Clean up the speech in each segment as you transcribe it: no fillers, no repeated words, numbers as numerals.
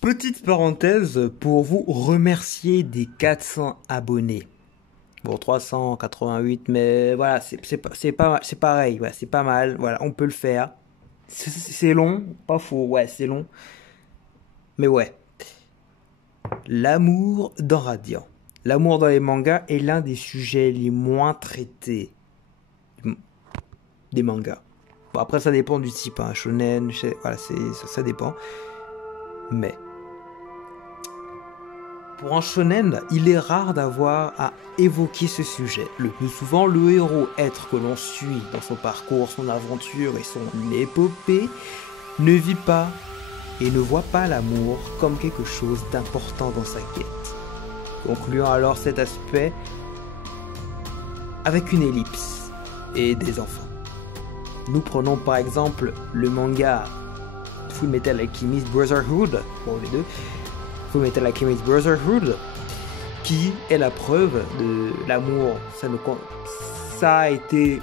Petite parenthèse pour vous remercier des 400 abonnés. Bon, 388, mais voilà, c'est pareil, ouais, c'est pas mal, voilà, on peut le faire. C'est long, pas faux, ouais, c'est long. Mais ouais. L'amour dans Radiant. L'amour dans les mangas est l'un des sujets les moins traités des mangas. Bon, après, ça dépend du type, hein, shonen, voilà, ça dépend. Mais pour un shonen, il est rare d'avoir à évoquer ce sujet. Le plus souvent, le héros, être que l'on suit dans son parcours, son aventure et son épopée, ne vit pas et ne voit pas l'amour comme quelque chose d'important dans sa quête. Concluant alors cet aspect avec une ellipse et des enfants. Nous prenons par exemple le manga Fullmetal Alchemist Brotherhood, pour les deux, Fullmetal Alchemist Brotherhood, qui est la preuve de l'amour. Ça a été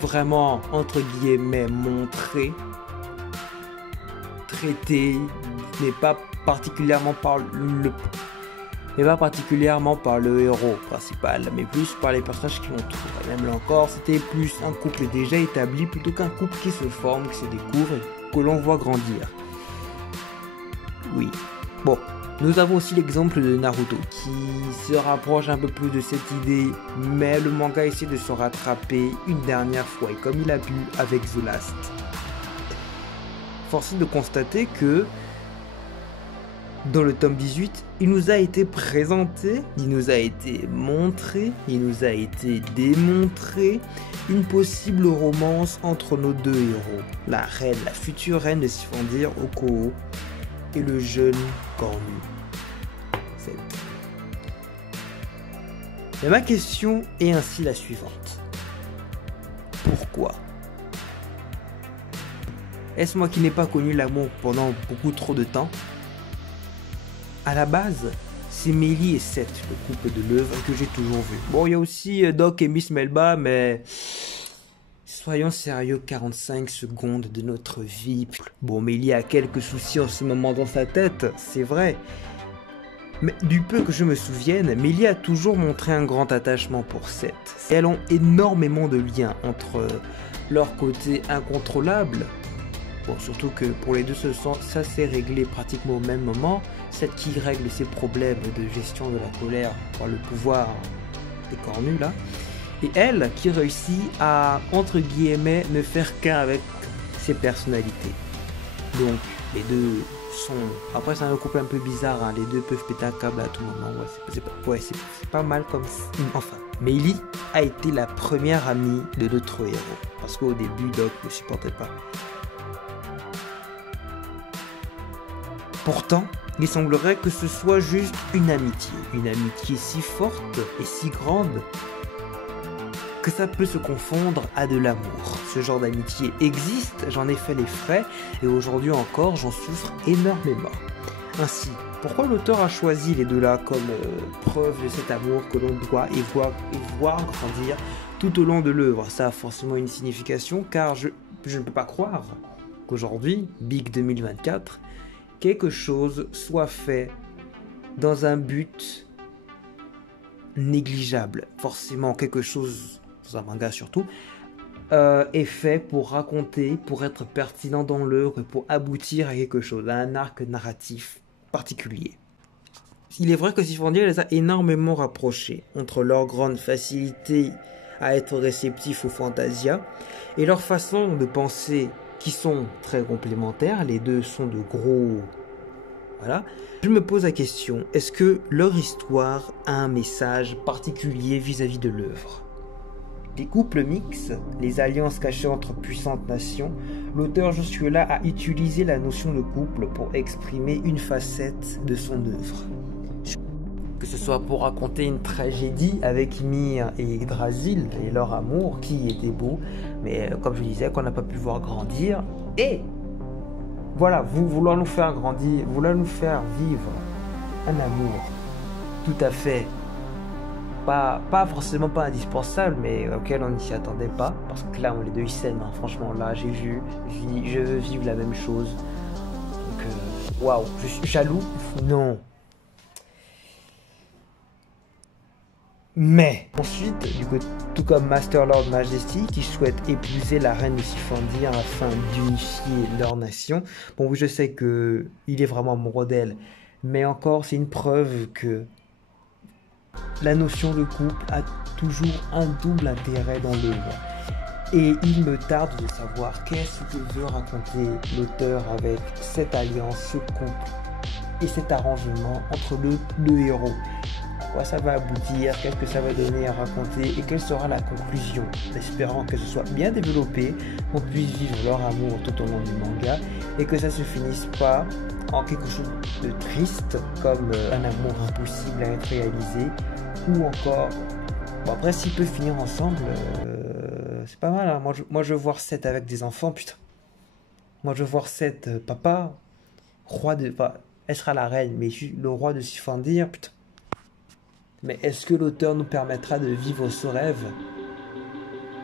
vraiment entre guillemets montré, traité, mais pas particulièrement par le héros principal, mais plus par les personnages qui l'entourent. Même là encore, c'était plus un couple déjà établi plutôt qu'un couple qui se forme, qui se découvre et que l'on voit grandir. Oui. Bon, nous avons aussi l'exemple de Naruto qui se rapproche un peu plus de cette idée, mais le manga essaie de se rattraper une dernière fois, et comme il a pu avec The Last. Force est de constater que dans le tome 18, il nous a été présenté, il nous a été montré, il nous a été démontré une possible romance entre nos deux héros, la future reine de Sifendir, Okoo, et le jeune Cornu. Mais ma question est ainsi la suivante. Pourquoi ? Est-ce moi qui n'ai pas connu l'amour pendant beaucoup trop de temps ? À la base, c'est Mélie et Seth, le couple de l'œuvre que j'ai toujours vu. Bon, il y a aussi Doc et Miss Melba, mais soyons sérieux, 45 secondes de notre vie. Bon, Mélie a quelques soucis en ce moment dans sa tête, c'est vrai. Mais du peu que je me souvienne, Mélie a toujours montré un grand attachement pour Seth. Elles ont énormément de liens entre leur côté incontrôlable. Bon, surtout que pour les deux, ça s'est réglé pratiquement au même moment. Seth qui règle ses problèmes de gestion de la colère par le pouvoir des cornus là. Et elle qui réussit à, entre guillemets, ne faire qu'un avec ses personnalités. Donc, les deux sont... Après, c'est un couple un peu bizarre, hein. Les deux peuvent péter un câble à tout moment. Ouais, c'est pas mal comme ça. Enfin, Mélie a été la première amie de notre héros. Parce qu'au début, Doc ne supportait pas. Pourtant, il semblerait que ce soit juste une amitié si forte et si grande que ça peut se confondre à de l'amour. Ce genre d'amitié existe, j'en ai fait les frais et aujourd'hui encore j'en souffre énormément. Ainsi, pourquoi l'auteur a choisi les deux là comme preuve de cet amour que l'on doit voir grandir tout au long de l'œuvre? Ça a forcément une signification car je ne peux pas croire qu'aujourd'hui, Big 2024, quelque chose soit fait dans un but négligeable. Forcément, quelque chose, dans un manga surtout, est fait pour raconter, pour être pertinent dans l'œuvre, pour aboutir à quelque chose, à un arc narratif particulier. Il est vrai que Sifendir les a énormément rapprochés entre leur grande facilité à être réceptifs aux fantasia et leur façon de penser qui sont très complémentaires, les deux sont de gros... Voilà. Je me pose la question, est-ce que leur histoire a un message particulier vis-à-vis de l'œuvre? Les couples mixtes, les alliances cachées entre puissantes nations, l'auteur Josuela a utilisé la notion de couple pour exprimer une facette de son œuvre. Que ce soit pour raconter une tragédie avec Ymir et Yggdrasil et leur amour qui était beau, mais comme je disais, qu'on n'a pas pu voir grandir, et voilà, vouloir nous faire grandir, vouloir nous faire vivre un amour tout à fait, pas forcément pas indispensable, mais auquel on ne s'y attendait pas, parce que là, les deux ils s'aiment, hein. Franchement, là, je veux vivre la même chose. waouh, je suis jaloux. Non. Mais ensuite, du coup, tout comme Master Lord Majesty qui souhaite épouser la reine de Sifendir afin d'unifier leur nation. Bon, oui, je sais que il est vraiment amoureux d'elle, mais encore, c'est une preuve que la notion de couple a toujours un double intérêt dans l'œuvre. Et il me tarde de savoir qu'est-ce que veut raconter l'auteur avec cette alliance, ce couple et cet arrangement entre le héros. À quoi ça va aboutir, qu'est-ce que ça va donner à raconter et quelle sera la conclusion, espérant que ce soit bien développé, qu'on puisse vivre leur amour tout au long du manga et que ça se finisse pas en quelque chose de triste comme un amour impossible à être réalisé ou encore, bon après s'ils peuvent finir ensemble, c'est pas mal, hein. Moi je veux voir Seth avec des enfants, putain. Moi je veux voir Seth, papa, roi de, enfin, elle sera la reine, mais le roi de Sifendir, putain. Mais est-ce que l'auteur nous permettra de vivre ce rêve?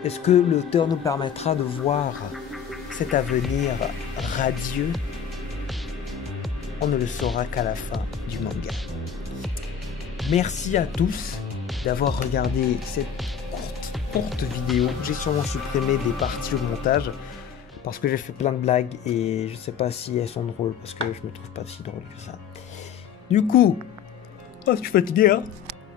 Est-ce que l'auteur nous permettra de voir cet avenir radieux? On ne le saura qu'à la fin du manga. Merci à tous d'avoir regardé cette courte vidéo. J'ai sûrement supprimé des parties au montage parce que j'ai fait plein de blagues et je sais pas si elles sont drôles parce que je me trouve pas si drôle que ça. Du coup, je suis fatigué, hein.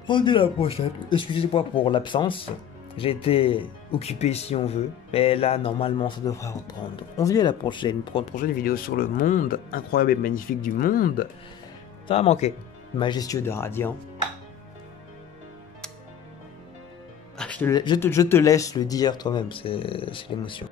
On est la prochaine. Excusez-moi pour l'absence. J'ai été occupé si on veut. Mais là, normalement, ça devrait reprendre. On se dit à la prochaine pour une prochaine vidéo sur le monde incroyable et magnifique du monde. Ça va manquer. Majestueux de Radiant. Je te laisse le dire toi-même. C'est l'émotion.